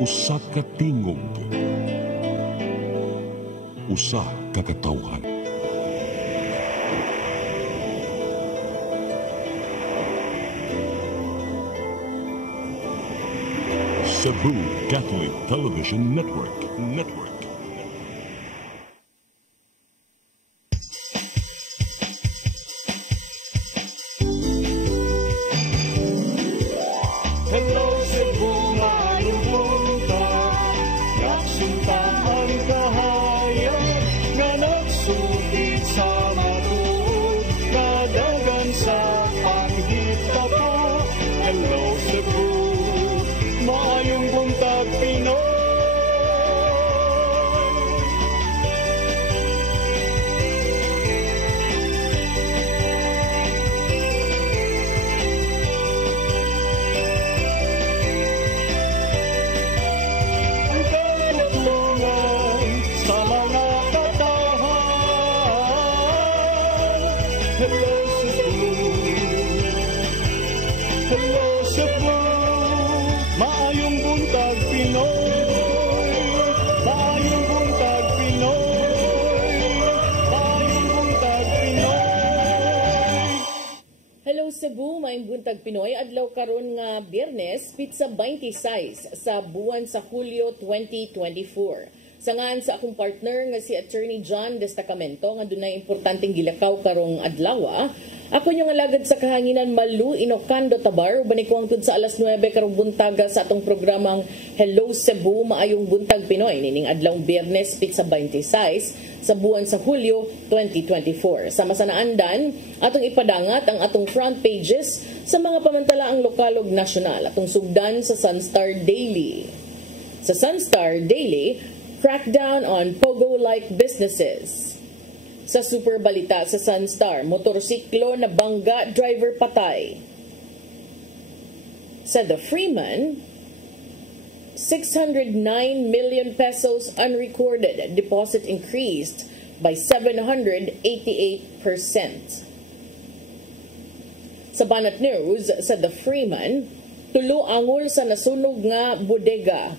Usa ka tingog, usa ka katawhan. Cebu Catholic Television Network. Hello Cebu, maayong buntag. Nagsunta ang kahayag nga nagsugid sa matuod, nadagan sa paghita po. Hello Cebu, maayong buntag Pinoy. Ang katutulungan sa mga katawhan. Hello Cebu, hello Cebu, maayong buntag Pinoy, maayong buntag Pinoy, maayong buntag Pinoy. Hello Cebu, maayong buntag Pinoy. Adlaw karon nga Biyernes, pizza 26 sa buwan sa Hulyo 2024. Sangan sa akong partner nga si Attorney John Destacamento nga dunay importanteng gilakaw karong adlaw. Ako yung alagad sa kahanginan Malu Inocando Tabar, ubani ko hangtod sa alas 9 karong buntaga sa atong programang Hello Cebu, maayong buntag Pinoy. Nining adlawng Biyernes, pizza 26 sa buwan sa Hulyo 2024. Sama sa naandan, atong ipadangat ang atong front pages sa mga pamantalaang lokal ug nasyonal. Atong sugdan sa Sunstar Daily. Sa Sunstar Daily, crackdown on Pogo-like businesses. Sa Super Balita sa Sunstar, motorsiklo na bangga, driver patay. Sa The Freeman, 609 million pesos unrecorded. Deposit increased by 788%. Sa Banat News, sa The Freeman, tulo angol sa nasunog nga bodega.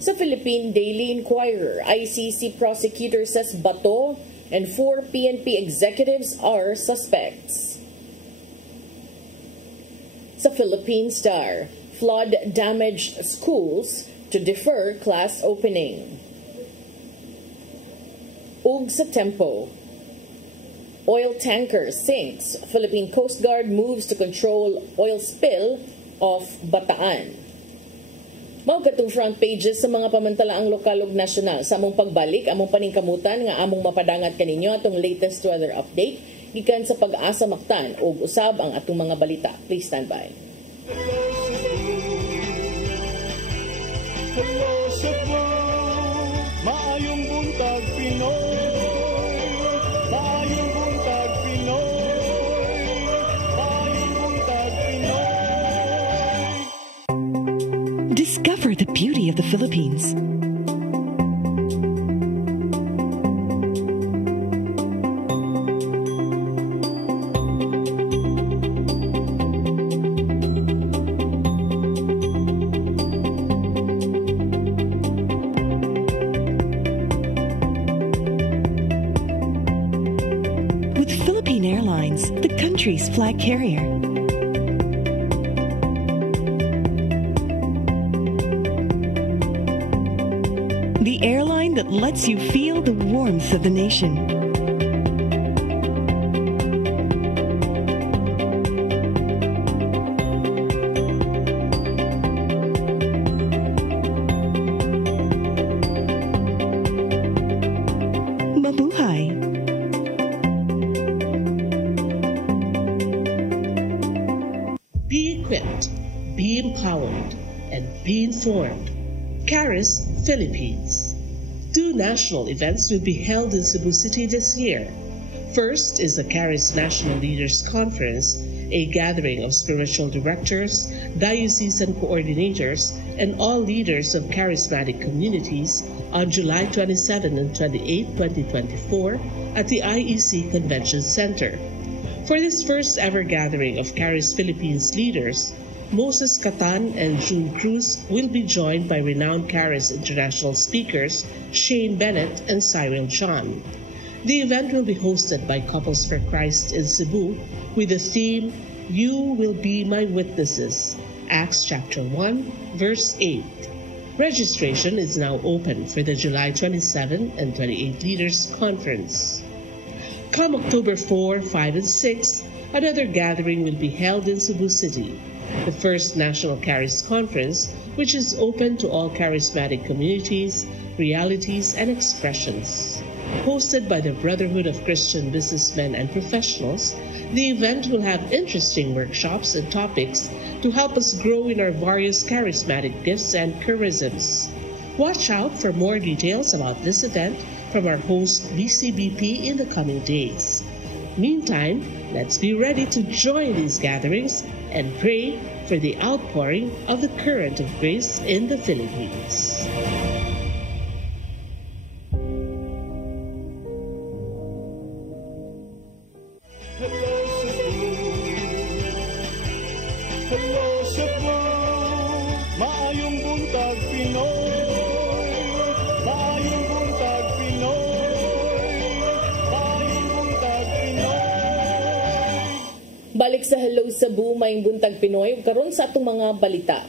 Sa Philippine Daily Inquirer, ICC prosecutor says Bato and 4 PNP executives are suspects. Sa Philippine Star, flood-damaged schools to defer class opening. Ug sa Tempo, oil tanker sinks. Philippine Coast Guard moves to control oil spill off Bataan. Mao katong front pages sa mga pamantalaang lokal ug nasyonal. Sa among pagbalik, among paningkamutan nga among mapadangat kaninyo atong latest weather update gikan sa Pag-asa Mactan ug usab ang atong mga balita. Please stand by. Hello Cebu, maayong buntag Pinoy, maayong buntag Pinoy, maayong buntag Pinoy. Discover the beauty of the Philippines. With Philippine Airlines, the country's flag carrier. The airline that lets you feel the warmth of the nation. Mabuhay! Be equipped, be empowered, and be informed. Caris Philippines. 2 national events will be held in Cebu City this year. First is the Caris National Leaders Conference, a gathering of spiritual directors, diocesan coordinators, and all leaders of charismatic communities on July 27 and 28, 2024 at the IEC Convention Center. For this first ever gathering of Caris Philippines leaders, Moses Catan and June Cruz will be joined by renowned Charis international speakers Shane Bennett and Cyril John. The event will be hosted by Couples for Christ in Cebu with the theme, You Will Be My Witnesses, Acts chapter 1, verse 8. Registration is now open for the July 27 and 28 Leaders Conference. Come October 4, 5, and 6, another gathering will be held in Cebu City. The first National Charis Conference, which is open to all charismatic communities, realities, and expressions. Hosted by the Brotherhood of Christian Businessmen and Professionals, the event will have interesting workshops and topics to help us grow in our various charismatic gifts and charisms. Watch out for more details about this event from our host BCBP in the coming days. Meantime, let's be ready to join these gatherings and pray for the outpouring of the current of grace in the Philippines. Hello Cebu, hello Cebu, maayong buntag Pinoy, maayong buntag Pinoy, maayong buntag Pinoy. Balik sa Hello Cebu, may buntag Pinoy, karon sa atong mga balita.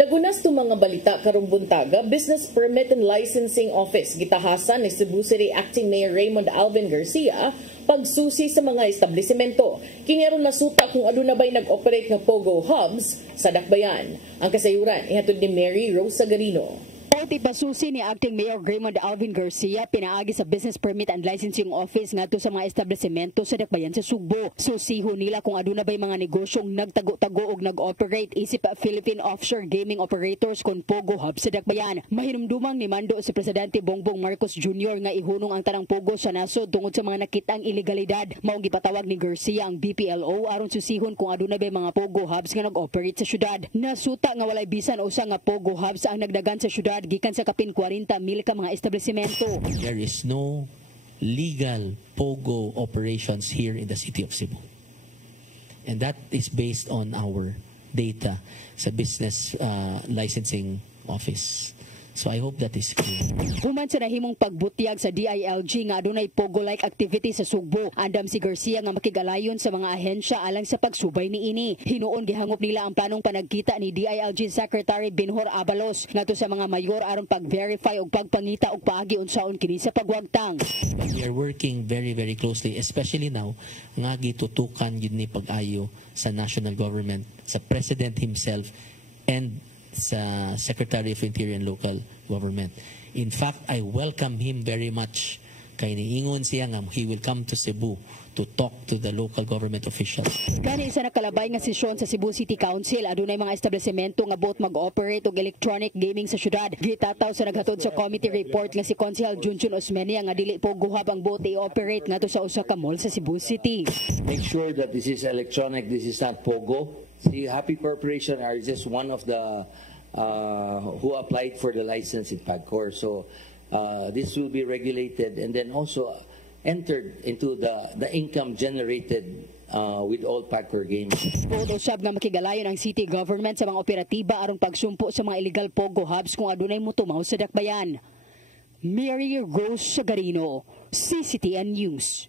Nagunas itong mga balita karong buntaga, Business Permit and Licensing Office gitahasan ni Cebu City Acting Mayor Raymond Alvin Garcia pagsusi sa mga establisimento. Kiniaron masuta kung aduna ba'y nag-operate nga Pogo Hubs sa Dakbayan. Ang kasayuran ihatod ni Mary Rosa Garino. Pati pasusi ni Acting Mayor Raymond Alvin Garcia pinaagi sa Business Permit and Licensing Office ngadto sa mga establisimento sa Dakbayan sa Sugbo. Susiho nila kung aduna ba'y mga negosyong nagtago-tago og nag-operate isip Philippine Offshore Gaming Operators kon Pogo Hub sa Dakbayan. Mahinumdumang ni mando si Presidente Bongbong Marcos Jr. nga ihunong ang tanang Pogo sa nasod tungod sa mga nakitang ilegalidad. Maong gipatawag ni Garcia ang BPLO aron susihon kung aduna ba'y mga Pogo Hubs nga nag-operate sa syudad. Nasuta nga walay bisan usa nga Pogo Hubs ang nagdagan sa syudad gikan sa kapin 40,000 ka mga establisimento. There is no legal Pogo operations here in the city of Cebu. And that is based on our data sa Business Licensing Office. So I hope that is clear. Human sa nahimong pagbutyag sa DILG nga adunay Pogo-like activity sa Sugbo, andam si Garcia nga makigalayon sa mga ahensya alang sa pagsubay niini. Hinuon gihangop nila ang planong panagkita ni DILG Secretary Binhor Abalos ngadto sa mga mayor aron pag-verify og pagpangita og paagi unsaon kini sa pagwagtang. We are working very closely, especially now nga gitutukan yun ni pag-ayo sa national government, sa President himself, and sa Secretary of Interior and Local Government. In fact, I welcome him very much. Kay niingon siya nga he will come to Cebu to talk to the local government officials. Kani isa nakalabay nga sesyon sa Cebu City Council, adunay mga establisimento nga both mag-operate og electronic gaming sa syudad. Gitataw sa naghatod sa committee report nga si Councilor Junjun Osmeña nga dili Pogo Hub ang both i-operate ngadto sa usa ka mall sa Cebu City. Make sure that this is electronic, this is not Pogo. See, Happy Corporation are just one of the who applied for the license in PAGCOR. So this will be regulated and then also entered into the income generated with all PAGCOR games. Bodo sab nga makigalayon ang city government sa mga operatiba aron pagsumpo sa mga illegal Pogo Hubs kung adunay motumaw sa Dakbayan. Mary Rose Sagarino, CCTN News.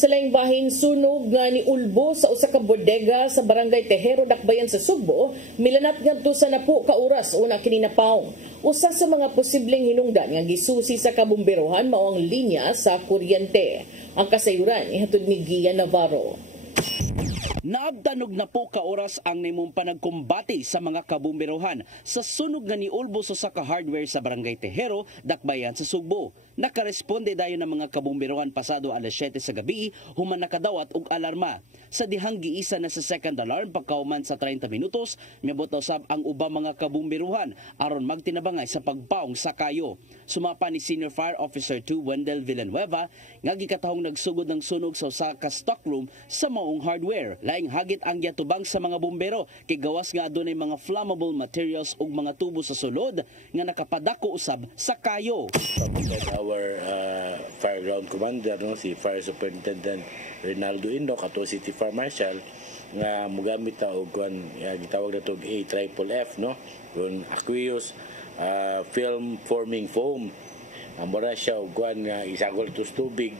Sa laing bahin, sunog nga ni Ulbo sa usa ka bodega sa Barangay Tejero, Dakbayan sa Sugbo, milanat ngadto sa 10 ka oras una kini napaong. Usa sa mga posibleng hinungdan nga gisusi sa kabumberohan mao ang linya sa kuryente. Ang kasayuran ihatod ni Gia Navarro. Naabdanog na po ka oras ang nimong panagkumbati sa mga kabumberohan sa sunog nga ni Ulbo sa ka hardware sa Barangay Tejero, Dakbayan sa Sugbo. Nakaresponde dayon ng mga kabumberohan pasado alas 7 sa gabi human nakadawat og alarma. Sa dihang giisa na sa second alarm pagkahuman sa 30 minutos, miabot usab ang ubang mga kabumberohan aron magtinabangay sa pagpaong sa kayo. Sumapa ni Senior Fire Officer 2 Wendell Villanueva nga gikatahong nagsugod ng sunog sa usa ka stockroom sa maong hardware. Laing hagit ang yatubang sa mga bumbero kay gawas nga adunay mga flammable materials ug mga tubo sa sulod nga nakapadako usab sa kayo. our fireground commander, no, si Fire Superintendent Rinaldo Inoc, ato City Fire Marshal, nga mugamit ta og kuan gitawag na tog AFFF, no, kun aqueous film forming foam. Mura siya og kuan nga isagol ito sa tubig,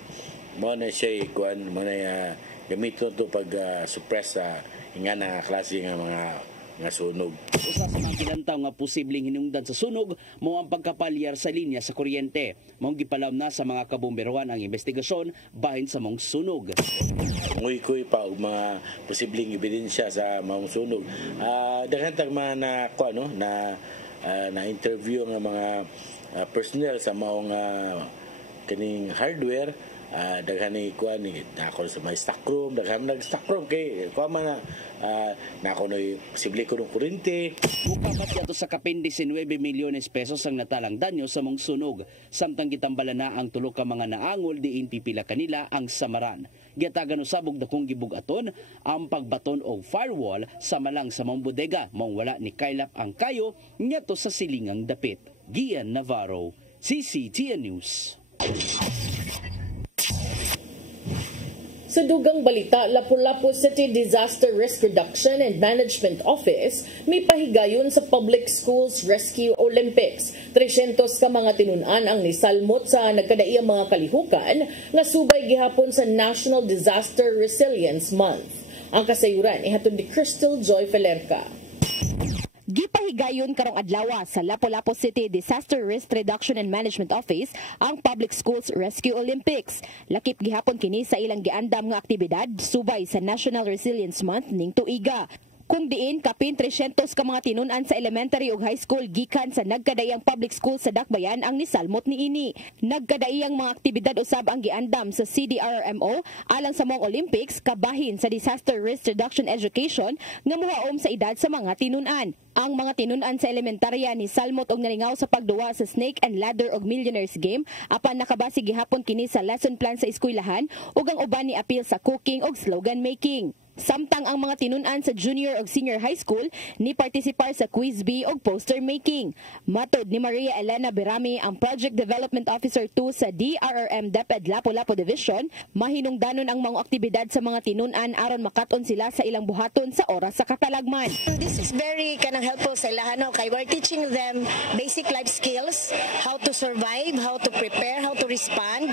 mo na siya kuan mo na gamiton to pag suppress sa ingana klase nga mga sunog. Usa sa mga kinantaw nga posibleng hinungdan sa sunog mao ang pagkapalyar sa linya sa kuryente. Mao gipalaom na sa mga kabomberohan ang investigasyon bahin sa mong sunog. Nguy-kuy pa og mga posibleng ebidensya sa mga sunog. Daghan tag mga na interview nga mga personnel sa maong kaning hardware. Daghan ni kuan ni nako sa may stock room, daghan nag-stock room kay kuan man nako noy posible kuno kuryente. Bukapat yato sa kapin 19 milyones pesos ang natalang danyo sa mong sunog. Samtang gitambalan na ang tulo ka mga naangol diin pipila kanila ang samaran. Giatagan usabog dakong gibugaton ang pagbaton og firewall sa malang sa mong bodega mao wala ni kaylap ang kayo ngadto sa silingang dapit. Gian Navarro, CCTN News. Sa dugang balita, Lapu-Lapu City Disaster Risk Reduction and Management Office may pahigayon sa Public Schools Rescue Olympics. 300 ka mga tinunan ang nisalmot sa nagkadaiyang mga kalihukan nga subay gihapon sa National Disaster Resilience Month. Ang kasayuran ihatod ni Crystal Joy Felerca. Gipahigayon karong adlaw sa Lapu-Lapu City Disaster Risk Reduction and Management Office ang Public Schools Rescue Olympics. Lakip gihapon kini sa ilang giandam nga aktibidad subay sa National Resilience Month ning tuiga. Kung diin kapin 300 ka mga tinunan sa elementary ug high school gikan sa nagkadaiyang public school sa Dakbayan ang nisalmot niini. Nagkadaiyang mga aktibidad usab ang giandam sa CDRRMO alang sa mga Olympics kabahin sa Disaster Risk Reduction Education nga mohaom sa edad sa mga tinunan. Ang mga tinunan sa elementarya ni salmot og nalingaw sa pagduwa sa Snake and Ladder og Millionaires Game apan nakabase gihapon kini sa lesson plan sa eskwelahan ug ang uban ni apil sa cooking ug slogan making. Samtang ang mga tinunan sa junior ug senior high school ni partisipar sa quiz bee ug poster making. Matod ni Maria Elena Berami, ang Project Development Officer 2 sa DRRM DepEd Lapu-Lapu Division, mahinungdanon ang mga aktibidad sa mga tinunan aron makaton sila sa ilang buhaton sa oras sa katalagman. This is very helpful sa ilahano kay we're teaching them basic life skills, how to survive, how to prepare, how to respond,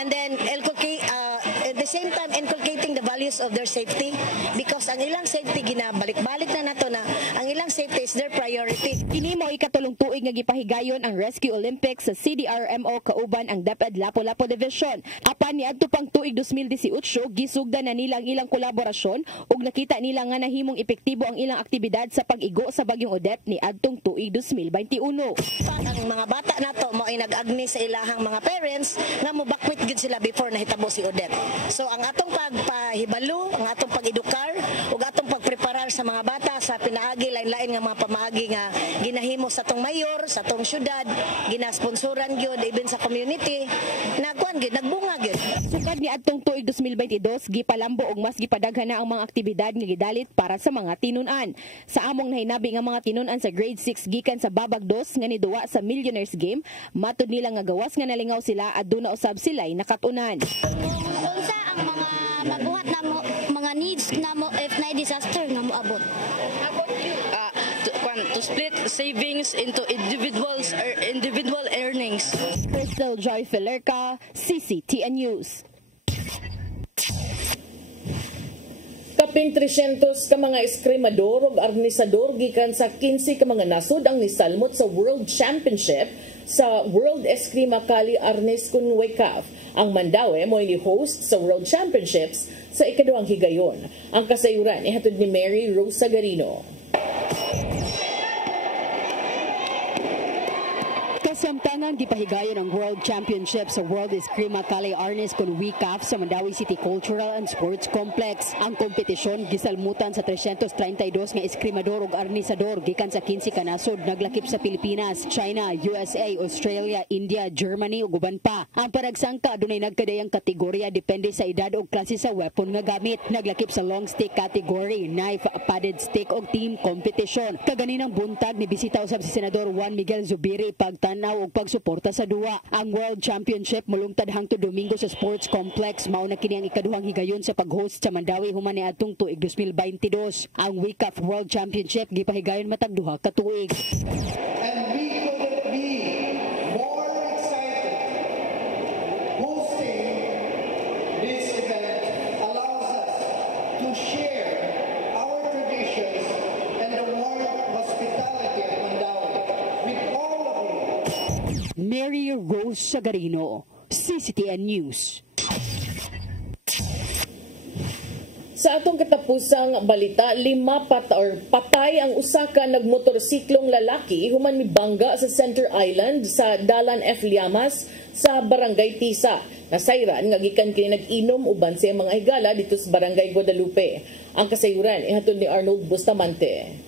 and then at the same time inculcating the values of their safety. Because ang ilang safety ginabalik-balik na nato na ang ilang safety is their priority. Kini mao ikatulong tuig nga gipahigayon ang Rescue Olympics sa CDRRMO kauban ang DepEd Lapu-Lapu Division. Apan niadto pang tuig 2018 gisugdan na nila ang ilang kolaborasyon ug nakita nila nga nahimong epektibo ang ilang aktibidad sa pag-igo sa bagyong Odette ni adtong tuig 2021. Ang mga bata nato mo ay nag-agni sa ilahang mga parents nga mobakwit gid sila before nahitabo si Odette. So ang atong pagpahibalo, ang atong pag-edukar ug atong pagpreparar sa mga bata sa pinaagi lain-lain nga mga pamaagi nga ginahimo sa atong mayor, sa atong syudad, ginasponsoran gyud even sa community, nagkuan gyud, nagbunga gyud. Sukad ni adtong tuig 2022 gipalambo og mas gipadaghan na ang mga aktibidad nga gidalit para sa mga tinunan. Sa among nahinabi nga mga tinunan sa grade 6 gikan sa Babag 2 nga niduwa sa Millionaires Game, matud nila nga gawas nga nalingaw sila aduna usab sila'y nakatunan. Unsa ang mga mabuhat na mo mga needs na mo if na disaster nga moabot? To split savings into individual earnings. Crystal Joy Felerca, CCTN News. Kapin 300 ka mga eskrimador ug arnisador gikan sa 15 ka mga nasod ang nisalmot sa World Championship sa World Eskrima Kali Arnis kun WECAF. Ang Mandaue mo ni host sa World Championships sa ikaduhang higayon. Ang kasayuran ihatod ni Mary Rosa Garino. Kasamtangan gipahigayon ang World Championship sa World Eskrima Kali Arnis kun WECAF sa Mandaue City Cultural and Sports Complex. Ang kompetisyon gisalmutan sa 332 nga eskrimador ug arnisador gikan sa 15 ka nasod naglakip sa Pilipinas, China, USA, Australia, India, Germany ug uban pa. Ang paragsangka adunay nagkadayang kategorya depende sa edad ug klase sa weapon nga gamit. Naglakip sa long stick category, knife, padded stick ug team competition. Kaganinang buntag ni bisita usab si Senador Juan Miguel Zubiri pagtan pagtanaw ug pagsuporta sa duwa. Ang World Championship mulungtad hangtod Domingo sa Sports Complex. Mao na kini ang ikaduhang higayon sa pag-host sa Mandawi human niadtong tuig 2022. Ang WCAF World Championship gipahigayon matag duha ka tuig. And we couldn't be more excited. Hosting this event allows us to share our traditions and the warm hospitality of Mandawi with all of you. Mary Rose Sagarino, CCTN News. Sa atong katapusang balita, patay ang usa ka nagmotorsiklong lalaki human mibangga sa Center Island sa Dalan F. Llamas sa Barangay Tisa. Nasayran nga gikan kini nag-inom uban sa mga higala dito sa Barangay Guadalupe. Ang kasayuran ihatod ni Arnold Bustamante.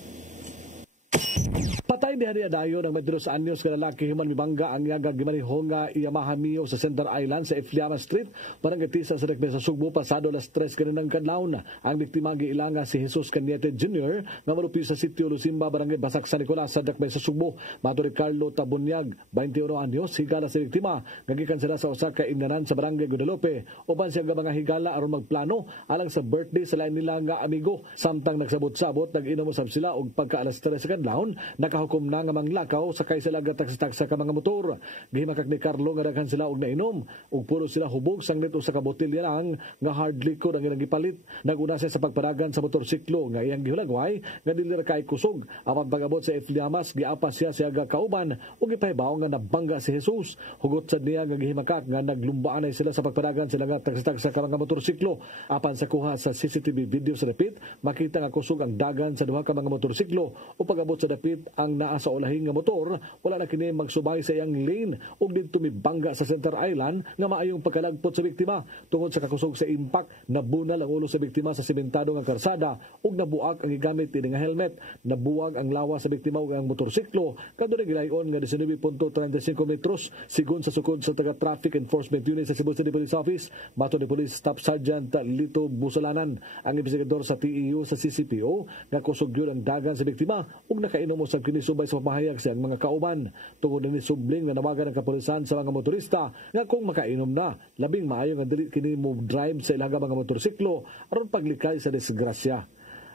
Patay ni Haria Dayo ng 22 anyos ka lalaki human mibangga ang yaga gimaniho nga Yamaha Mio sa Center Island sa Ifliama Street, Barangay Tisa sa Rekbe sa Sugbo pasado alas 3 kaninang kadlawon. Ang biktima giilanga si Jesus Cañete Jr. nga marupi sa sitio Lusimba, Barangay Basak San Nicolas sa Rekbe sa Sugbo. Mato ni Carlo Tabunyag, 21 anyos, higala sa biktima nga gikan sila sa usa ka imnanan sa Barangay Guadalupe uban siya nga mga higala aron magplano alang sa birthday sa lain nila nga amigo. Samtang nagsabot-sabot nag-inom usab sila og pagka alas 3 sa kadlawon nakahukom na nga manglakaw sakay sila gataksa-taksa ka mga motor. Gihimakak ni Carlo nga daghan sila og nainom ug puro sila hubog sanglit usa ka botelya lang nga hard liquor ang ilang gipalit. Naguna siya sa pagparagan sa motorsiklo nga iyang gihulagway nga dili ra kay kusog. Apan pag-abot sa Ifliamas giapas siya sa kauban ug gipahibaw nga nabangga si Jesus. Hugot sad niya nga gihimakak nga naglumbaan ay sila sa pagparagan sila gataksa-taksa ka mga motorsiklo. Apan sa kuha sa CCTV video sa dapit makita nga kusog ang dagan sa duha ka mga motorsiklo ug pag-abot sa dapit ang naa sa ulahing nga motor, wala na kini magsubay sa iyang lane ug didto mibangga sa Center Island nga maayong pagkalagpot sa biktima. Tungod sa kakusog sa impact, nabunal ang ulo sa biktima sa sementado nga karsada ug nabuak ang gigamit ini nga helmet. Nabuwag ang lawa sa biktima ug ang motorsiklo kadto gilayon nga 19.35 metros sigon sa sukod sa taga Traffic Enforcement Unit sa Cebu City Police Office. Mato ni Police Staff Sergeant Lito Busalanan, ang investigador sa PEU sa CCPO, nga kusog yun ang dagan sa biktima ug nakainom usab kini subay sa pamahayag sa mga kauban. Tungod ni subling na nawagan ang kapulisan sa mga motorista nga kung makainom na, labing maayo nga dili kini mo drive sa ilang mga motorsiklo aron paglikay sa disgrasya.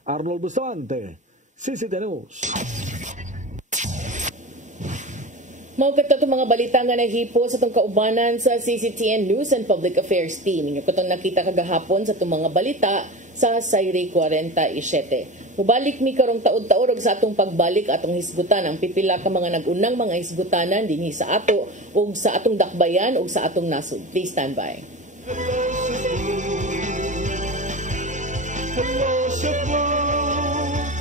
Arnold Bustamante, CCTN News. Maukat itong mga balita nga nahipo sa itong kaubanan sa CCTN News and Public Affairs Team. Yung itong nakita kagahapon sa itong mga balita sa Sayri 47. Mubalik mi karong taod-taod sa atong pagbalik atong hisgutan ang pipila ka mga nagunang mga hisgutanan dinhi sa ato ug sa atong dakbayan ug sa atong nasod. Please stand by. Hello Cebu,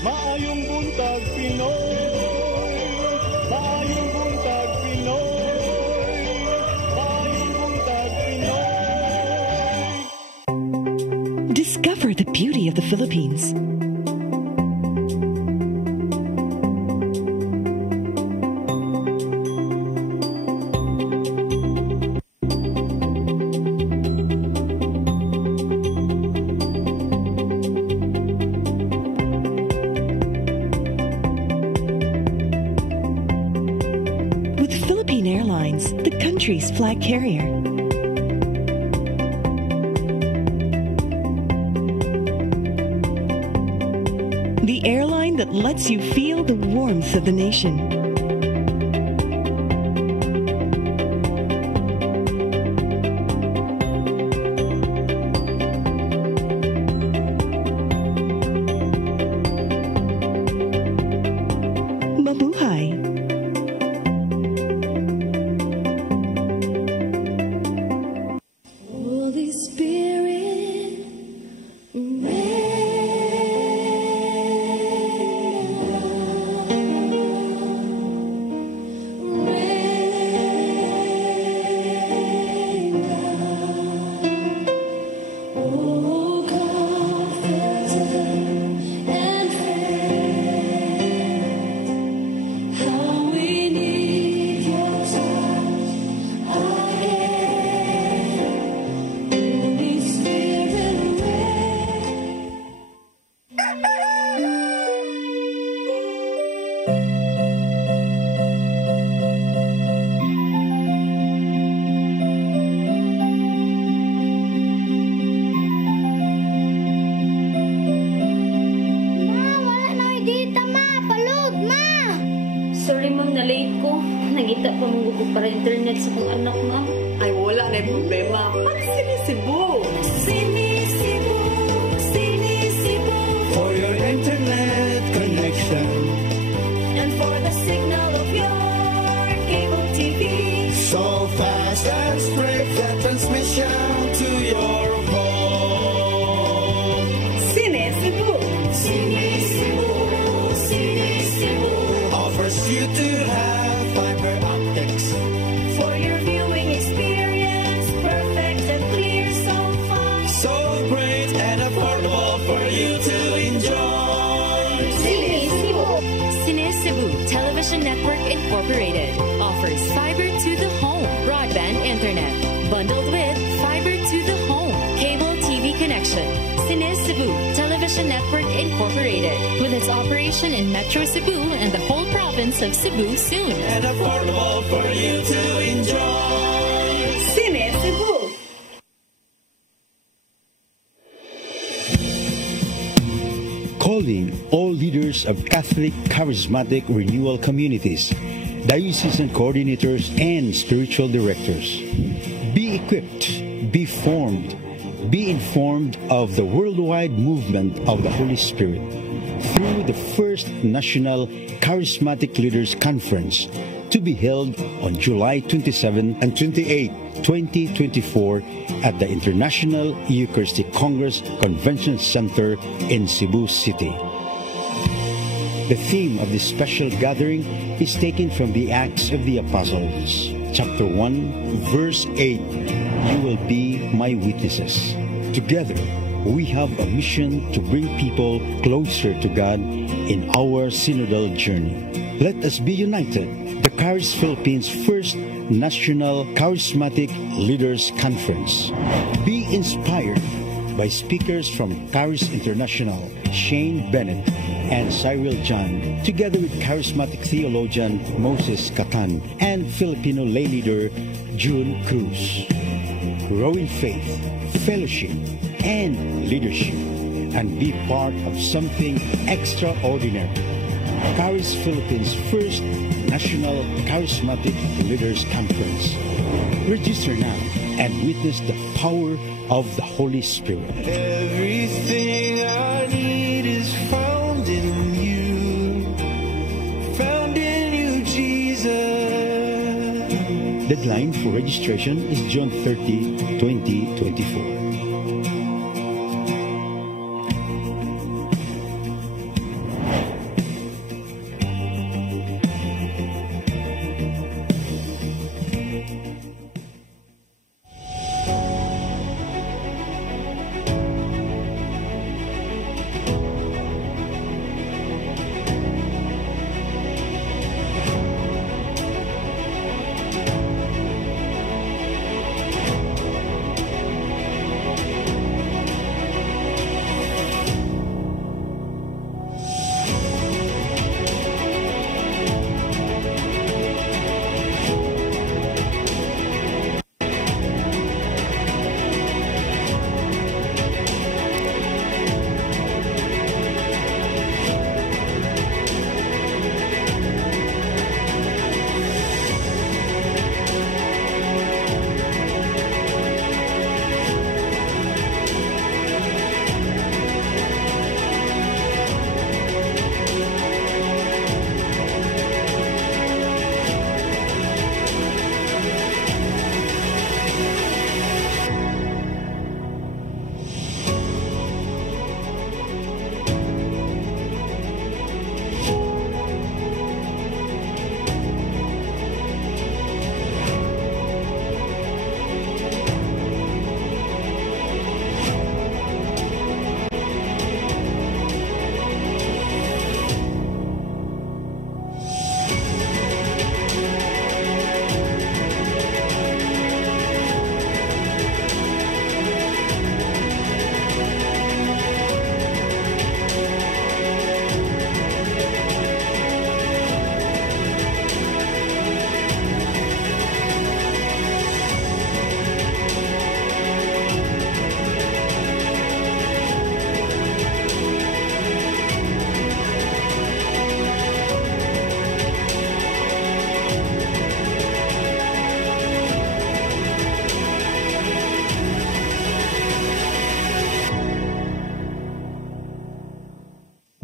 maayong buntag Pinoy. Maayong buntag Pinoy. Maayong buntag Pinoy. Discover the beauty of the Philippines. Country's flag carrier. The airline that lets you feel the warmth of the nation. Mabuhay. na late ko. Nangita pa mong ko para internet sa kong anak, ma'am. Ay, wala na yung problema. Pag-Sinisibu! Sinisibu, Sinisibu. For your internet connection. And for the signal of your cable TV. So fast and straight the transmission to your phone. Sinisibu! Sinisibu, Sinisibu. Offers you to have fiber optics. For your viewing experience, perfect and clear so far. So great and affordable for you to enjoy. Sinisibu. Sinisibu Television Network Incorporated offers fiber to the home broadband internet bundled with fiber to the home cable TV connection. Sinisibu Television Network Incorporated with its operation in Metro Cebu and the whole province of Cebu soon. And affordable for you to enjoy. Sinisibu! Calling all leaders of Catholic Charismatic Renewal Communities, diocesan coordinators, and spiritual directors. Be equipped, be formed, be informed of the worldwide movement of the Holy Spirit through the first National Charismatic Leaders Conference to be held on July 27 and 28, 2024 at the International Eucharistic Congress Convention Center in Cebu City. The theme of this special gathering is taken from the Acts of the Apostles, chapter 1, verse 8. You will be my witnesses. Together, we have a mission to bring people closer to God in our synodal journey. Let us be united. The Charis Philippines First National Charismatic Leaders Conference. Be inspired by speakers from Charis International, Shane Bennett and Cyril John, together with charismatic theologian Moses Catan and Filipino lay leader June Cruz. Grow in faith, fellowship, and leadership, and be part of something extraordinary. Charis Philippines First National Charismatic Leaders Conference. Register now and witness the power of the Holy Spirit. Everything I need is found in you. Found in you, Jesus. Deadline for registration is June 30, 2024.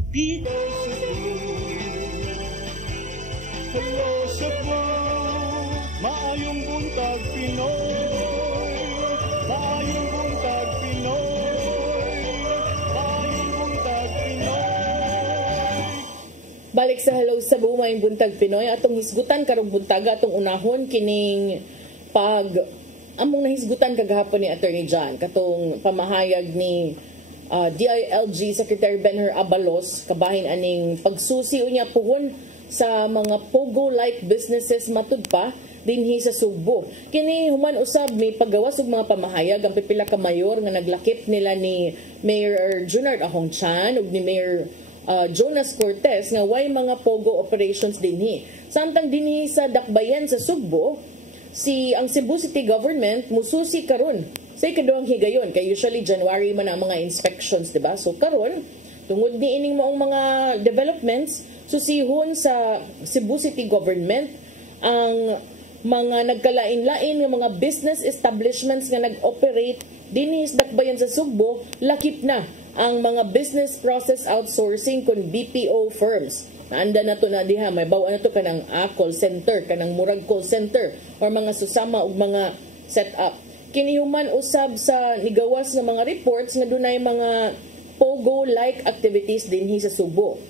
Being Hello Cebu, maayong buntag Pinoy, maayong buntag Pinoy, maayong buntag Pinoy. Balik sa Hello Cebu, maayong buntag Pinoy. Atong hisgutan karong buntaga, atong unahon kining among nahisgutan kagahapon ni Attorney John katong pamahayag ni DILG Secretary Benher Abalos kabahin aning pagsusi unya puhon sa mga Pogo-like businesses matud pa dinhi sa Sugbo. Kini human usab may paggawas og mga pamahayag ang pipila ka mayor nga naglakip nila ni Mayor Junard Ahongchan ug ni Mayor Jonas Cortez nga way mga Pogo operations dinhi. Samtang dinhi sa Dakbayan sa Sugbo, ang Cebu City Government mususi karon sa ikaduhang higayon kay usually January man ang mga inspections, diba? So karon tungod ni ining maong mga developments, susihon sa Cebu City Government ang mga nagkalain-lain ng mga business establishments nga nag-operate dinhi sa Dakbayan sa Sugbo, lakip na ang mga business process outsourcing kun BPO firms. Naanda na to na diha, may bawa na to kanang call center, kanang murag call center or mga susama og mga setup. Kinihuman usab sa nigawas nga mga reports nga dunay mga Pogo-like activities dinhi sa Sugbo.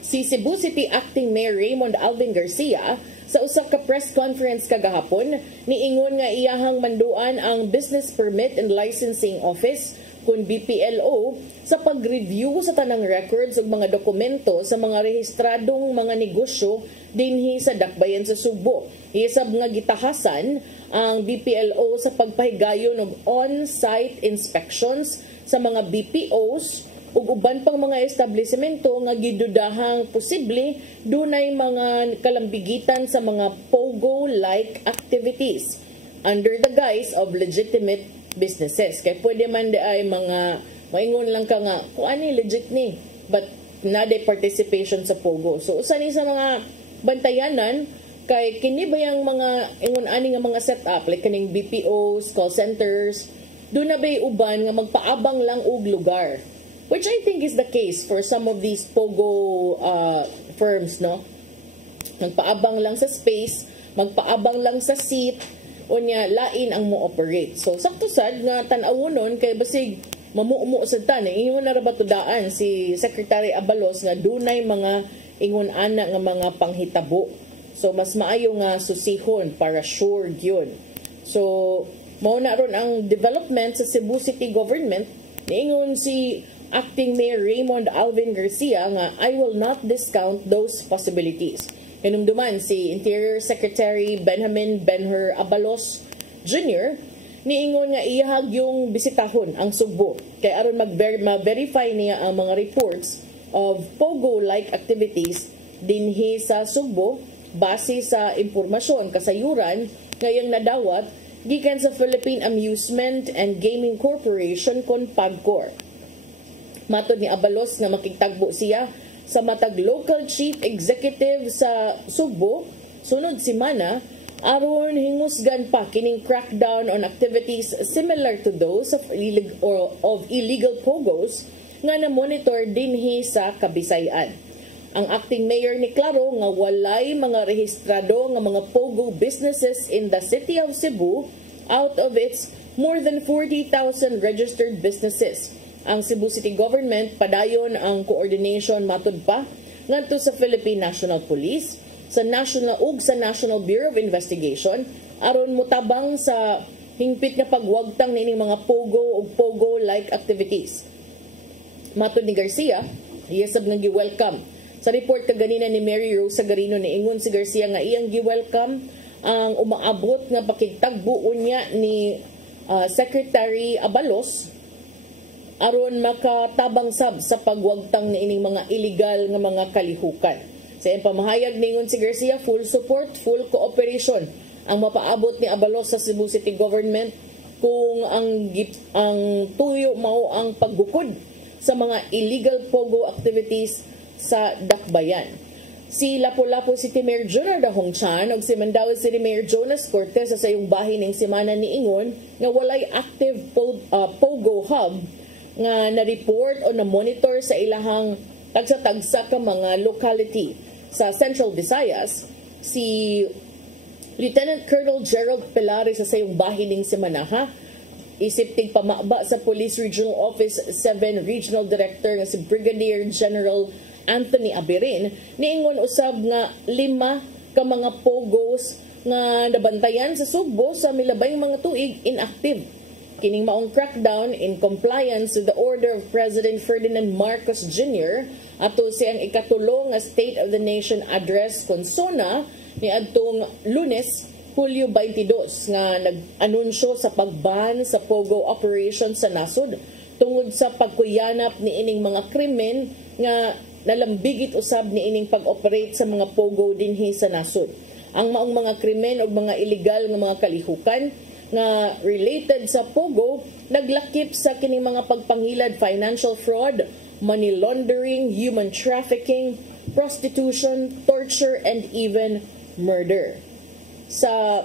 Si Cebu City Acting Mayor Raymond Alvin Garcia sa usa ka press conference kagahapon niingon nga iyahang manduan ang Business Permit and Licensing Office kun BPLO sa pag-review sa tanang records ug mga dokumento sa mga rehistradong mga negosyo dinhi sa Dakbayan sa Sugbo. Isab nga gitahasan ang BPLO sa pagpahigayon og on-site inspections sa mga BPOs ug uban pang mga establishmento nga gidudahang posible dunay mga kalambigitan sa mga Pogo-like activities under the guise of legitimate businesses. Kaya pwede man ay mga maingon lang ka nga kung ani legit ni but naday participation sa Pogo. So usa ni sa mga bantayanan kay kini bayang mga ingon ani nga mga setup like kaning BPOs, call centers, doon na bay uban nga magpaabang lang og lugar. Which I think is the case for some of these Pogo firms, no? Magpaabang lang sa space, magpaabang lang sa seat, unya lain ang mo-operate. So, sakto sad nga tan-awonon kay basig mamuumo sa tan. Ingon na rabatudaan si Secretary Abalos nga dunay mga ingon ana nga mga panghitabo. So, mas maayo nga susihon para sure yun. So, mao na ron ang development sa Cebu City Government. Niingon si Acting Mayor Raymond Alvin Garcia nga I will not discount those possibilities. Kanumduman si Interior Secretary Benjamin Benher Abalos Jr. niingon nga iyahag yung bisitahon ang Sugbo kay aron ma-verify niya ang mga reports of Pogo-like activities dinhi sa Sugbo base sa impormasyon kasayuran ngayong nadawat gikan sa Philippine Amusement and Gaming Corporation kon PAGCOR. Matod ni Abalos nga makigtagbo siya sa matag local chief executive sa Sugbo sunod semana aron hingusgan pa kining crackdown on activities similar to those of illegal pogos nga na-monitor dinhi sa Kabisayan. Ang acting mayor ni klaro nga walay mga rehistrado nga mga pogo businesses in the city of Cebu out of its more than 40,000 registered businesses. Ang Cebu City Government padayon ang coordination matud pa ngadto sa Philippine National Police, sa National Bureau of Investigation aron mutabang sa hingpit nga pagwagtang nining mga pogo o pogo-like activities. Matud ni Garcia, iyasab nga gi-welcome sa report kaganina ni Mary Rosa Garino niingon si Garcia nga iyang gi-welcome ang umaabot nga pakigtagbo unya ni Secretary Abalos aron makatabang sab sa pagwagtang niining mga illegal nga mga kalihukan. Sa iyang pamahayag ningon si Garcia, full support, full cooperation ang mapaabot ni Abalos sa Cebu City Government kung ang tuyo mao ang pagbukod sa mga illegal pogo activities sa Dakbayan. Si Lapu-Lapu City Mayor Junard Ahongchan ug si Mandaue City Mayor Jonas Cortez sa sayong bahin ning semana niingon nga walay active pogo hub nga na-report o na-monitor sa ilahang tagsa-tagsa ka mga locality sa Central Visayas. Si Lieutenant Colonel Gerald Pelares sa sayong bahiling si Manaha, isip tig pamaba sa Police Regional Office 7 Regional Director nga si Brigadier General Anthony Abirin, niingon usab nga 5 ka mga pogos nga nabantayan sa Sugbo sa milabay mga tuig inactive. Kining maong crackdown in compliance with the order of President Ferdinand Marcos Jr. ato siyang ikatulong nga State of the Nation address konsona ni adtong Lunes, Hulyo 22 nga nag-anunsyo sa pagban sa Pogo operation sa nasod tungod sa pagkuyanap ni ining mga krimen nga nalambigit usab ni ining pag-operate sa mga Pogo dinhi sa nasod. Ang maong mga krimen o mga illegal nga mga kalihukan nga related sa Pogo naglakip sa kining mga pagpangilad, financial fraud, money laundering, human trafficking, prostitution, torture, and even murder. Sa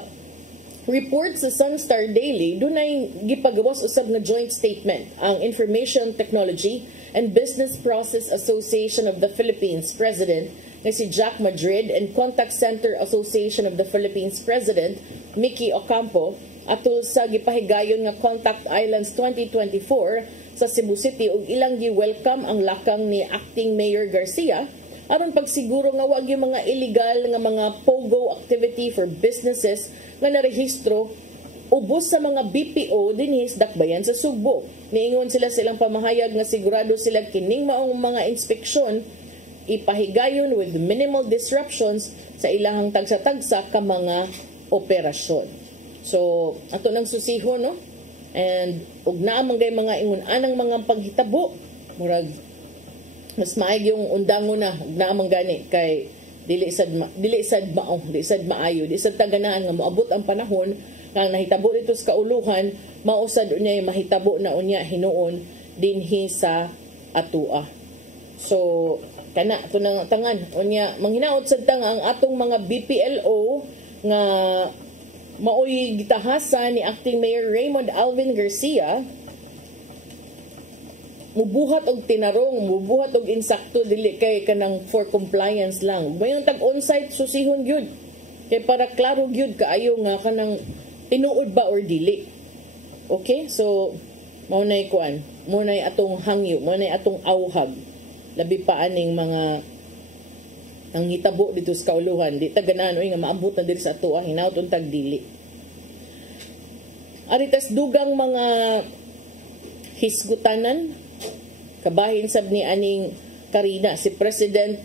report sa Sunstar Daily, dunay gipagawas usab nga joint statement ang Information Technology and Business Process Association of the Philippines President nga si Jack Madrid and Contact Center Association of the Philippines President Mickey Ocampo atul sa gipahigayon nga Contact Islands 2024 sa Cebu City ug ilang gi-welcome ang lakang ni Acting Mayor Garcia aron pagsiguro nga wag yung mga illegal nga mga pogo activity for businesses nga narehistro ubos sa mga BPO dinhi sa dakbayan sa Sugbo. Niingon sila silang pamahayag nga sigurado sila kining maong mga inspeksyon ipahigayon with minimal disruptions sa ilahang tagsa-tagsa ka mga operasyon. So, ato nang susihon, no? And ug naa man gay mga ingon anang mga paghitabo murag mas maayog yung undangon na ug naa man gani kay dili sad maayo di sad taganaan nga moabot ang panahon kang nahitabo dito sa kauluhan mausad unya mahitabo na unya hinuon dinhi sa atua. So kana to nang tangan unya manghinaot sad tang ang atong mga BPLO nga maoy gitahasan ni Acting Mayor Raymond Alvin Garcia mubuhat og tinarong, mubuhat og insakto dili kay kanang for compliance lang. Mayong tag on-site susihon gyud. Kay para klaro gyud kaayo nga kanang tinuod ba or dili. Okay? So mao nay kuan, mo nay atong hangyo, mo nay atong awhag. Labi pa aning mga ang hitabo dito sa kauluhan, di taganaan oy nga maabot na diri sa ato hinaut untag dili. Aritas dugang mga hisgutanan kabahin sab ni aning Karina si President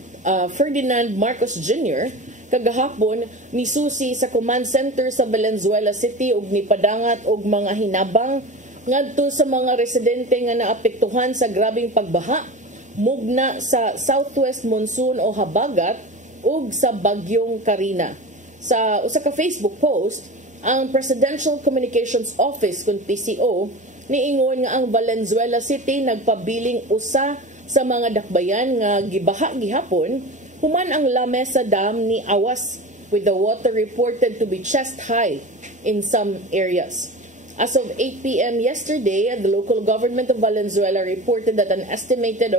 Ferdinand Marcos Jr. kagahapon misusi sa command center sa Valenzuela City ug nipadangat og mga hinabang ngadto sa mga residente nga naapektuhan sa grabing pagbaha mugna sa southwest monsoon o habagat ug sa bagyong Karina. Sa usa ka Facebook post, ang Presidential Communications Office kun PCO niingon nga ang Valenzuela City nagpabiling usa sa mga dakbayan nga gibaha gihapon human ang La Mesa Dam ni awas with the water reported to be chest high in some areas. As of 8 p.m. yesterday, the local government of Valenzuela reported that an estimated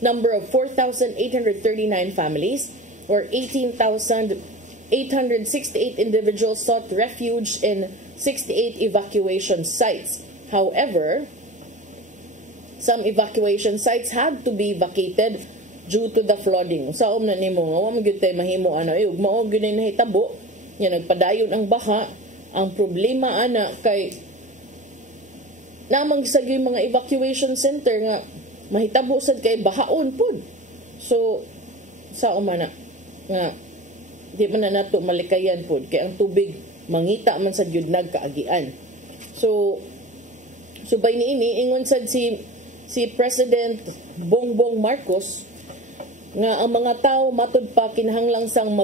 number of 4,839 families or 18,868 individuals sought refuge in 68 evacuation sites. However, some evacuation sites had to be vacated due to the flooding. Saom na nimo nga wa gyud tay mahimo ana ug mao gyud na hitabo nya nagpadayon ang baha. Ang problema ana kay namang sa mga evacuation center nga mahitabo sad kay bahaon pud. So saom man nga di man na nato malikayan pud kay ang tubig mangita man sa gyud nagkaagian. So subay niini ingon sad si President Bongbong Marcos nga ang mga tao matud pa kinahanglang sang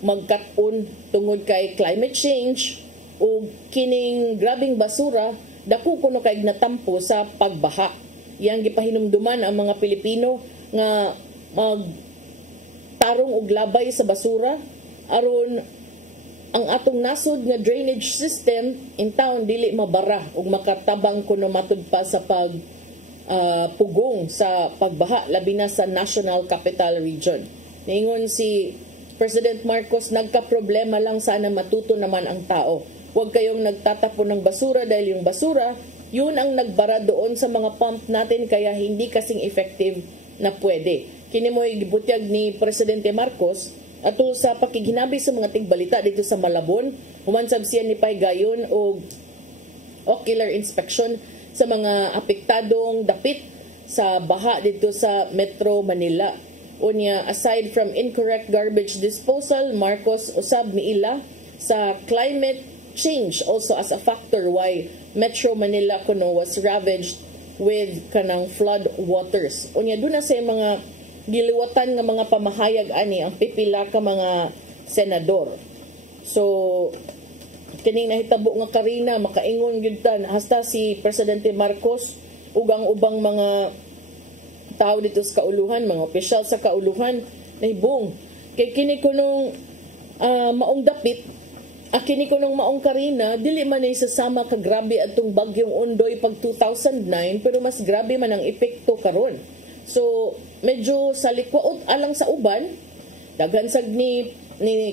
magkat-on tungod kay climate change o kining grabing basura dako kuno kay natampo sa pagbaha. Yang gipahinumduman ang mga Pilipino nga magtarong og labay sa basura aron ang atong nasod nga drainage system in town dili mabara ug makatabang kuno matud pa sa pugong sa pagbaha, labi na sa National Capital Region. Niingon si President Marcos, nagka-problema lang, sana matuto naman ang tao. Huwag kayong nagtatapon ng basura dahil yung basura, yun ang nagbara doon sa mga pump natin kaya hindi kasing effective na pwede. Kini mo'y gibutyag ni Presidente Marcos ato sa pakiginabi sa mga tigbalita dito sa Malabon. Humansab siya ni Pay Gayon o ocular inspection sa mga apektadong dapit sa baha dito sa Metro Manila. Unya, aside from incorrect garbage disposal, Marcos usab miila sa climate change also as a factor why Metro Manila kuno was ravaged with kanang flood waters. Unya, doon na sa mga giliwatan nga mga pamahayag ani ang pipila ka mga senador. So kining nahitabo nga Karina makaingon gyud tan hasta si Presidente Marcos ug ang ubang mga tao dito sa kauluhan, mga opisyal sa kauluhan nahibong kay kini kunong maong dapit kini kunong maong Karina dili man ay sasama ka grabe atong bagyong Ondoy pag 2009 pero mas grabe man ang epekto karon. So medyo sa likwaot alang sa uban daghan sad ni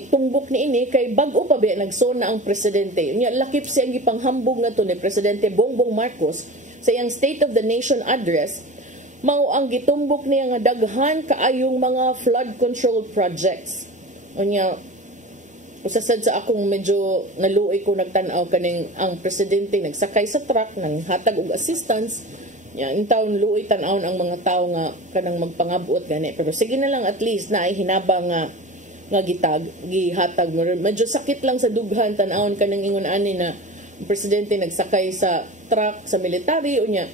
tumbok ni ini kay bag-o pa ba nagsona ang presidente. Unya lakip siyang gipanghambog nga to ni Presidente Bongbong Marcos sa iyang State of the Nation address, mao ang gitumbok niya nga daghan kaayong mga flood control projects. Unya usasad sa akong medyo naluoy ko nagtan-aw kaning ang presidente nagsakay sa truck nang hatag og assistance. Yang taon luoy tan-awon ang mga tao nga kanang magpangabuot gani. Pero sige na lang at least na ay hinabang nga gihatag mo. Medyo sakit lang sa dughan tan-awon kanang ingon ani na ang presidente nagsakay sa truck sa military unya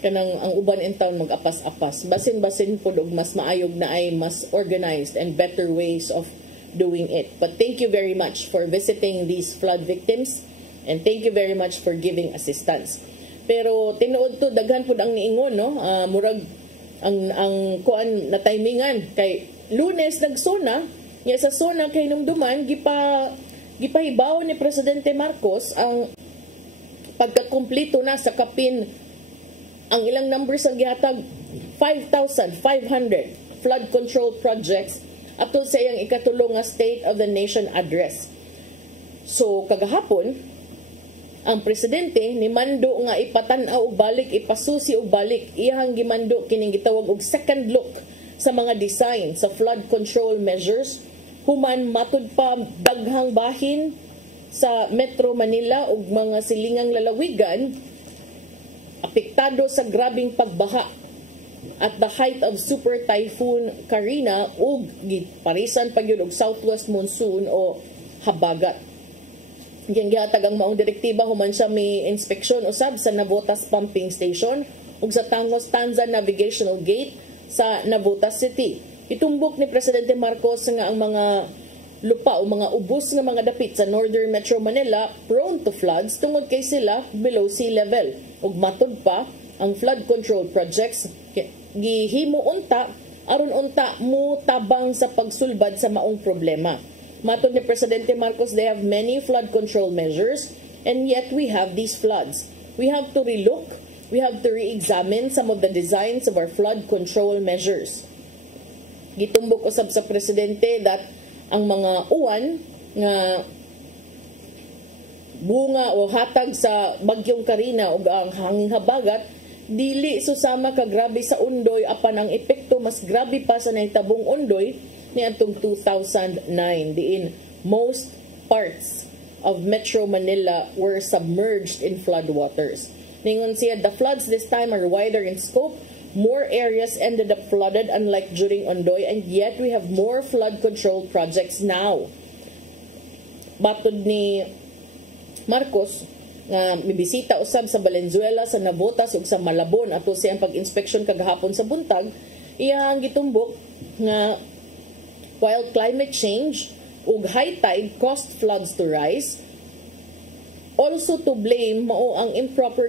kanang ang uban in town mag-apas-apas. Basin-basin pud og mas maayog na ay mas organized and better ways of doing it. But thank you very much for visiting these flood victims and thank you very much for giving assistance. Pero tinuod to daghan pud ang niingon no, murag ang kuan na timingan kay Lunes nagsona nya sa sona kay numduman gipahibaw ni Presidente Marcos ang pagkakumpleto na sa kapin ang ilang numbers ang gihatag 5,500 flood control projects ato sa iyang ikatulong nga State of the Nation address. So kagahapon ang presidente ni mando nga ipatan-aw og balik, ipasusi og balik iyang gimando kining gitawag og second look sa mga design sa flood control measures human matud pa daghang bahin sa Metro Manila ug mga silingang lalawigan apektado sa grabing pagbaha at the height of Super Typhoon Karina ug giparisan pa gyud og southwest monsoon o habagat. Gihatag ang maong direktiba human siya may inspeksyon usab sa Navotas Pumping Station ug sa Tangos Tanza Navigational Gate sa Navotas City. Itumbok ni Presidente Marcos nga ang mga lupa o mga ubos nga mga dapit sa Northern Metro Manila prone to floods tungod kay sila below sea level. Ug matud pa ang flood control projects gihimo unta aron unta mo tabang sa pagsulbad sa maong problema. Matod ni Presidente Marcos, they have many flood control measures and yet we have these floods. We have to relook, we have to re-examine some of the designs of our flood control measures. Gitumbok usab sa Presidente that ang mga uwan nga bunga o hatag sa bagyong Karina o ang hanging habagat dili susama ka grabe sa Ondoy apan ang epekto mas grabe pa sa nahitabong Ondoy niadtong 2009 diin most parts of Metro Manila were submerged in flood waters. Ningon siya, the floods this time are wider in scope. More areas ended up flooded unlike during Ondoy and yet we have more flood control projects now. Batod ni Marcos nga mibisita usab sa Valenzuela, sa Navotas ug sa Malabon ato siyang pag-inspeksyon kagahapon sa buntag, iyang gitumbok nga while climate change ug high tide caused floods to rise, also to blame mao ang improper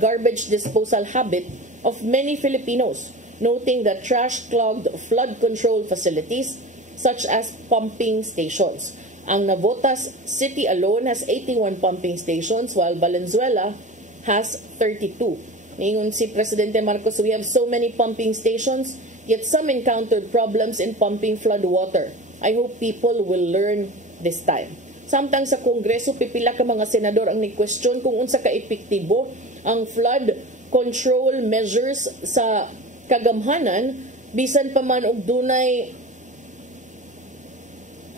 garbage disposal habit of many Filipinos, noting that trash-clogged flood control facilities such as pumping stations. Ang Navotas City alone has 81 pumping stations while Valenzuela has 32. Niingon si Presidente Marcos, we have so many pumping stations, yet some encountered problems in pumping flood water. I hope people will learn this time. Samtang sa Kongreso, pipila ka mga senador ang ni-question kung unsa ka epektibo ang flood control measures sa kagamhanan, bisan pa man og dunay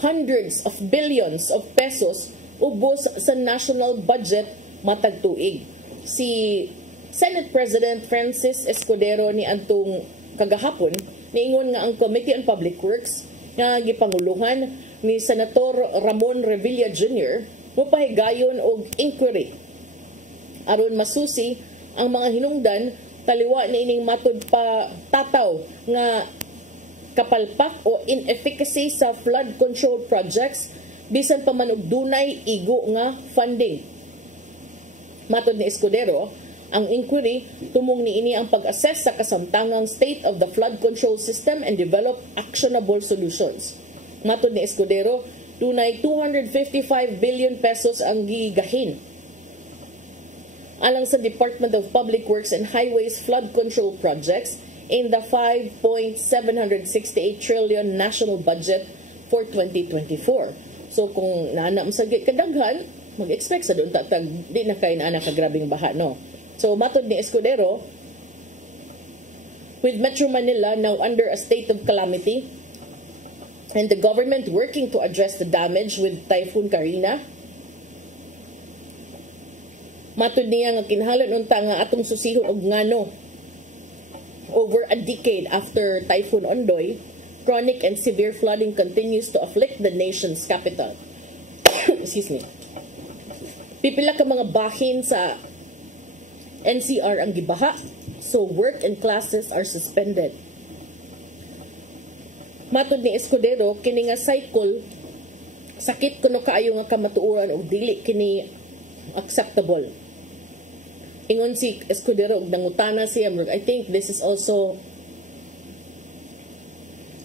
hundreds of billions of pesos ubos sa national budget matag tuig. Si Senate President Francis Escudero ni antong kagahapon niingon nga ang Committee on Public Works nga gipanguluhan ni Senator Ramon Revilla Jr. mopahigayon og inquiry aron masusi ang mga hinungdan taliwa ni ining matud pa tataw nga kapalpak o inefficacy sa flood control projects bisan pa man og dunay igo nga funding. Matud ni Escudero, ang inquiry tumong niini ang pag-assess sa kasamtangang state of the flood control system and develop actionable solutions. Matud ni Escudero, dunay 255 billion pesos ang gigahin alang sa Department of Public Works and Highways flood control projects in the 5.768 trillion national budget for 2024. So kung naanam sa kadaghan, mag-expect sa doon tatag di na kay naana ka grabing baha, no? So matud ni Escudero, with Metro Manila now under a state of calamity and the government working to address the damage with Typhoon Karina, matud niya nga kinahanglan unta nga atong susihon og ngano over a decade after Typhoon Ondoy, chronic and severe flooding continues to afflict the nation's capital. Excuse me. Pipila ka mga bahin sa NCR ang gibaha, so work and classes are suspended. Matud ni Escudero, kini nga cycle sakit kuno kaayo nga kamatuoran og dili kini acceptable. Ingon si Escudero og nangutana siya, I think this is also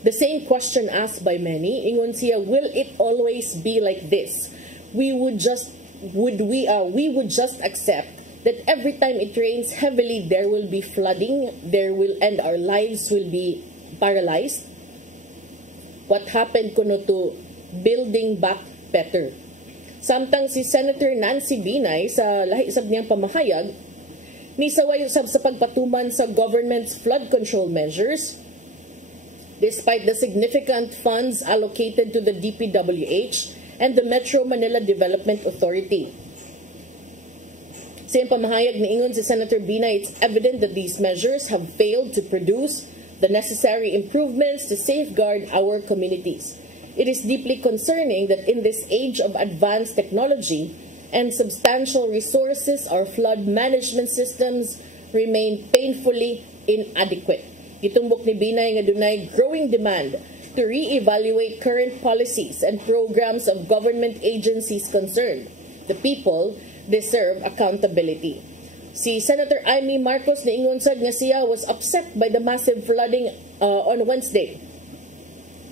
the same question asked by many. Ingon siya, will it always be like this? We would just accept that every time it rains heavily there will be flooding, and our lives will be paralyzed. What happened kuno to building back better? Samtang si Senator Nancy Binay sa lahi sab niyang pamahayag ni saway usab sa pagpatuman sa government's flood control measures despite the significant funds allocated to the DPWH and the Metro Manila Development Authority. Sa iyang pamahayag niingon si Senator Binay, it's evident that these measures have failed to produce the necessary improvements to safeguard our communities. It is deeply concerning that in this age of advanced technology and substantial resources, our flood management systems remain painfully inadequate. Gitumbok ni Binay nga dunay growing demand to re-evaluate current policies and programs of government agencies concerned. The people deserve accountability. Si Senator Amy Marcos niingon sad nga siya was upset by the massive flooding on Wednesday.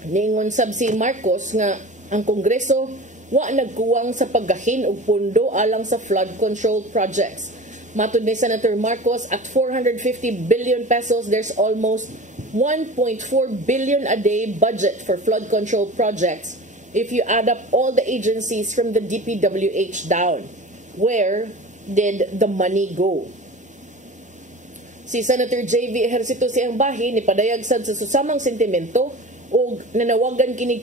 Niingon sab si Marcos nga ang Kongreso wa nagkuwang sa paggahin og pondo alang sa flood control projects. Matud ni Senator Marcos, at 450 billion pesos, there's almost 1.4 billion a day budget for flood control projects if you add up all the agencies from the DPWH down. Where did the money go? Si Senator J.V. Ejercito siyang bahin ni padayag sad sa susamang sentimento o nanawagan kinig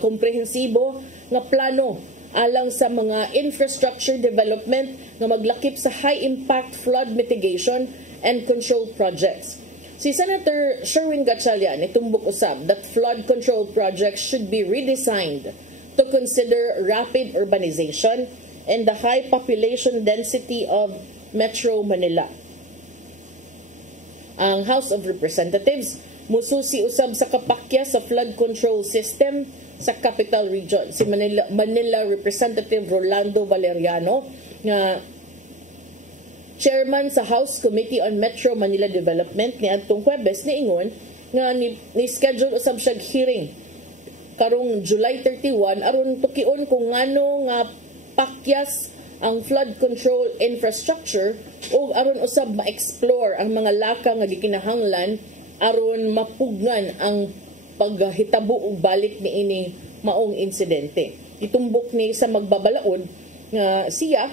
komprehensibo nga plano alang sa mga infrastructure development nga maglakip sa high-impact flood mitigation and control projects. Si Senator Sherwin Gatchalian itumbok usab that flood control projects should be redesigned to consider rapid urbanization and the high population density of Metro Manila. Ang House of Representatives mususi usab sa kapakya sa flood control system sa Capital Region. Si Manila Representative Rolando Valeriano nga chairman sa House Committee on Metro Manila Development ni adtong Huwebes niingon nga ni schedule usab siya hearing karong July 31 aron tukion kung ngano nga pakyas ang flood control infrastructure o aron usab ma-explore ang mga laka nga gikinahanglan aron mapugnan ang paghitabo og balik ni ini maong insidente. Itumbok ni sa magbabalaod nga siya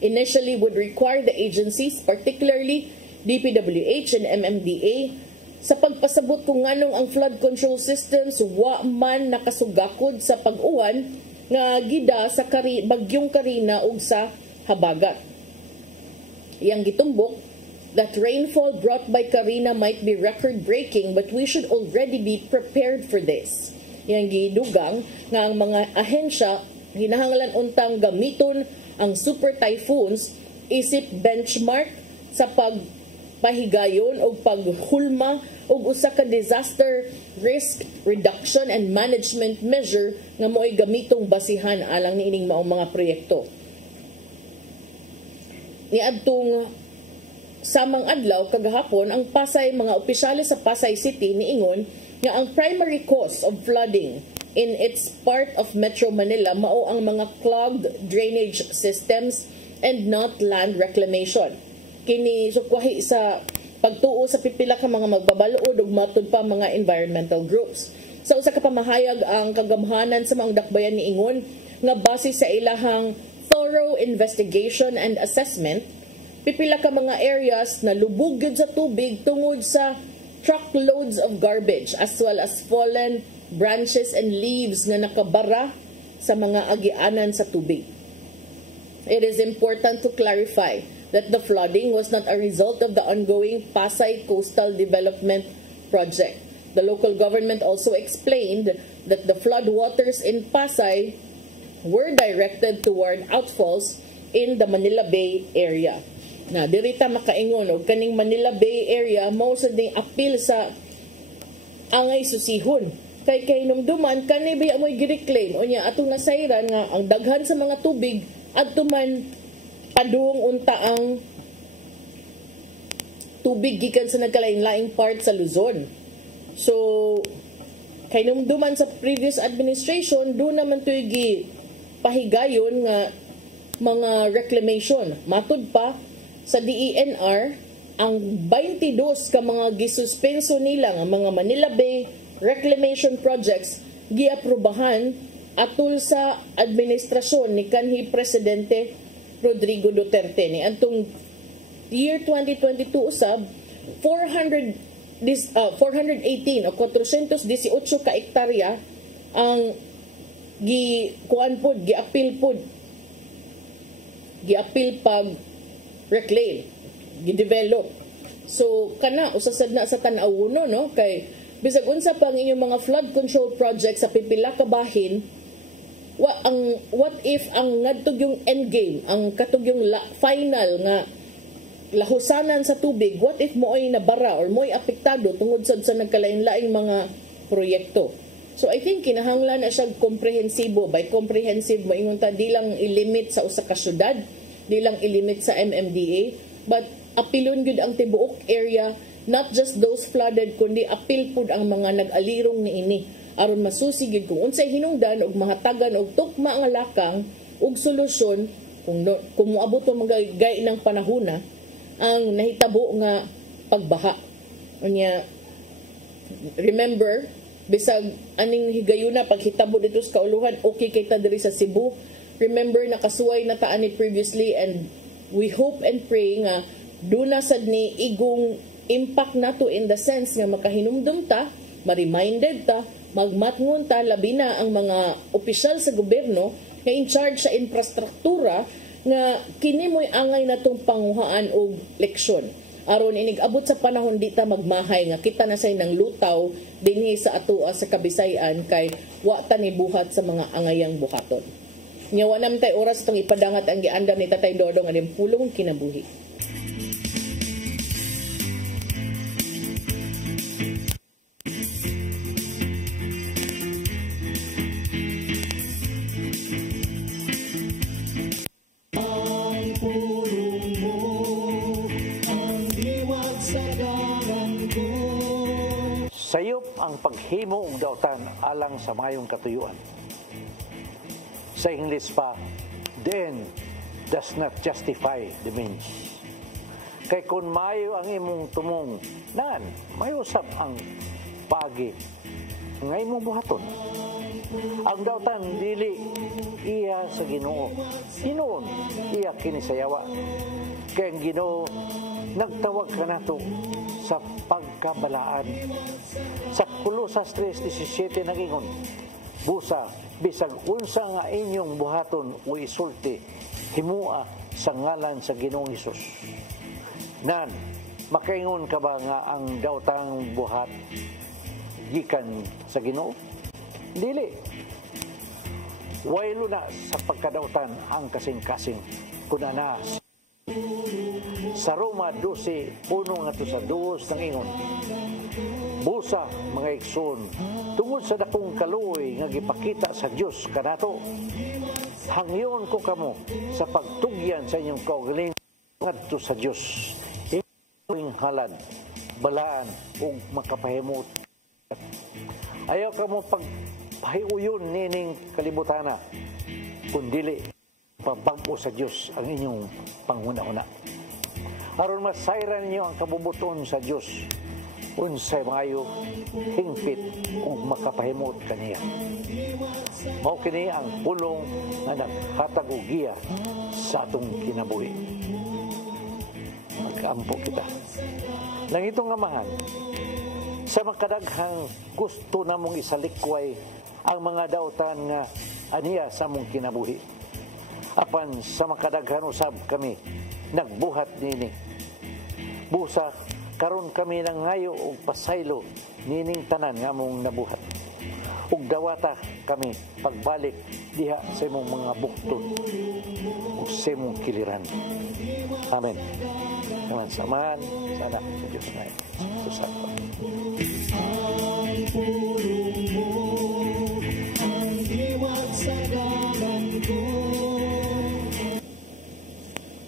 initially would require the agencies, particularly DPWH and MMDA, sa pagpasabot kung nganong ang flood control systems wa man nakasugakod sa pag-uwan nga gida sa bagyong Karina ug sa habagat. Iyang gitumbok that rainfall brought by Karina might be record-breaking but we should already be prepared for this. Iyang gidugang nga ang mga ahensya hinahanglan untang gamiton ang super typhoons isip benchmark sa pagpahigayon o paghulma og usa ka disaster risk reduction and management measure nga mo'y gamitong basihan alang niining maong mga proyekto. Niadtong samang adlaw kagahapon ang Pasay mga opisyales sa Pasay City niingon nga ang primary cause of flooding in its part of Metro Manila mao ang mga clogged drainage systems and not land reclamation. Kini sukwahi sa pagtuo sa pipila ka mga magbabalood ug matud pa mga environmental groups. Sa usa ka pamahayag ang kagamhanan sa mga dakbayan niingon nga base sa ilahang thorough investigation and assessment, pipila ka mga areas na lubog gyud sa tubig tungod sa truckloads of garbage as well as fallen branches and leaves nga nakabara sa mga agianan sa tubig. It is important to clarify that the flooding was not a result of the ongoing Pasay Coastal Development Project. The local government also explained that the flood waters in Pasay were directed toward outfalls in the Manila Bay area. Na dirita makaingon og kaning Manila Bay area mao sad ning apil sa angay susihon kay numduman kanay bay amoy gireclaim unya atong nasayran nga ang daghan sa mga tubig adto man padung unta ang tubig gikan sa nagkalain-laing part sa Luzon. So kay numduman sa previous administration do naman to pahigayon nga mga reclamation. Matud pa sa DENR ang 22 ka mga gisuspenso nila nga mga Manila Bay reclamation projects giaprubahan atul sa administrasyon ni kanhi Presidente Rodrigo Duterte. Ni antong year 2022 usab 418 o 418 ka hektarya ang giapil pag reclaim, gidevelop. So kana usasad na sa tan-awuno no kay bisag unsa pang inyong mga flood control project sa pipila ka bahin, what if ang ngadtog yung end game, ang katog yung final nga lahusanan sa tubig, what if mo'y nabara or mo'y apektado tungod sa nagkalain-laing mga proyekto. So I think kinahanglan na siya komprehensibo. By comprehensive, moingon ta di lang ilimit sa usa ka syudad, di lang ilimit sa MMDA, but apilon gyud ang tibuok area, not just those flooded, kundi apil pud ang mga nag-alirong niini aron masusigid kung unsay hinungdan og mahatagan og tukma nga lakang og solusyon kung moabot ang magagay ng panahona ang nahitabo nga pagbaha. Unya remember bisag aning higayuna paghitabo dito sa kauluhan, okay kay ta diri sa Cebu. Remember nakasuway na taan ni previously, and we hope and pray nga duna sad ni igong impact nato in the sense nga makahinumdum ta, ma-reminded ta, magmatngon ta labi na ang mga opisyal sa gobyerno nga in charge sa infrastruktura nga kini mo'y angay natong panguhaan og leksyon. Aron inig-abot sa panahon di ta magmahay nga kita na say nang lutaw dinhi sa atoa sa Kabisayan kay wa ta ni buhat sa mga angayang buhaton. Nya wa nam tay oras tong ipadangat ang giandam ni Tatay Dodong aning pulong kinabuhi. Sayop ang paghimo og dautan alang sa mayong katuyuan. Sa English pa, then does not justify the means. Kay kung mayo ang imong tumong, nan, mayo usab ang pagi nga imong buhaton. Ang dautan dili iya sa Ginoo. Hinoon iya kinisayawa. Kay ang Ginoo nagtawag kanato sa pagkabalaan. Sa Kolosas 3:17 nagingon, busa bisag unsa nga inyong buhaton o isulti, himua sa ngalan sa Ginoong Hesus. Nan, makaingon ka ba nga ang daotang buhat gikan sa Ginoo? Dili. Waylo na sa pagkadautan ang kasing-kasing kunana. Sa Roma 12:1 ngadto sa 2 nangingon, busa mga igsoon, tungod sa dakong kaluoy nga gipakita sa Dios kanato, hangyon ko kamo sa pagtugyan sa inyong kaugalingon ngadto sa Dios. Ing halad, balaan ug makapahimot. Ayaw kamo pagpahiuyon nining kalibutana, kundili pabag-o sa Dios ang inyong panghuna-una. Aron masayran ninyo ang kabubuton sa Dios, unsay maayo hingpit ug makapahimot kaniya. Mao kini ang pulong nga naghatag og giya sa atong kinabuhi. Magkampo kita. Nang itong amahan, sa makadaghang gusto namong isalikway ang mga dautan nga aniya sa mong kinabuhi. Apan sa makadaghan usab kami nagbuhat nini. Busa karon kami nang ngayo og pasaylo nining tanan nga mong nabuhat. Ug dawata kami pagbalik diha sa imong mga bukton ug sa imong kiliran. Amen. Naman samahan sa anak sa Diyos na susat. Ang pulong mo, ang iwat sa dalan ko.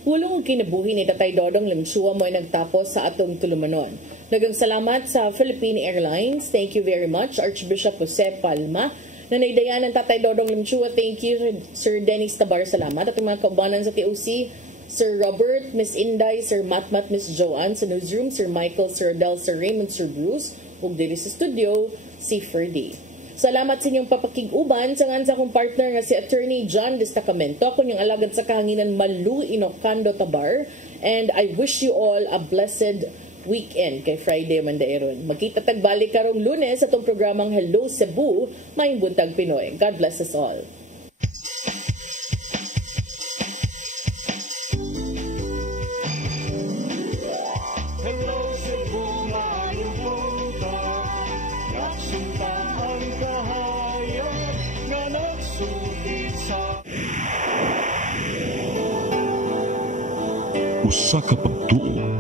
Pulong og kinabuhi ni Tatay Dodong Limsua mo ay nagtapos sa atong tulumanon. Daghang salamat sa Philippine Airlines. Thank you very much, Archbishop Jose Palma. Nanaydayan ng Tatay Dodong Limsua. Thank you, Sir Dennis Tabar. Salamat. At mga kaubanan sa TOC, Sir Robert, Miss Inday, Sir Matmat, Miss Joanne sa newsroom, Sir Michael, Sir Adel, Sir Raymond, Sir Bruce, ug diri sa studio, si Ferdy. Salamat sa inyong papakig-uban sa ngan sa akong partner nga si Attorney John Destacamento. Ako niyong alagad sa kahanginan Malu Inocando Tabar. And I wish you all a blessed weekend kay Friday Mandaeron. Magkita tagbalik karong Lunes sa itong programang Hello Cebu, Maayong Buntag Pinoy. God bless us all. Usa ka pagtuo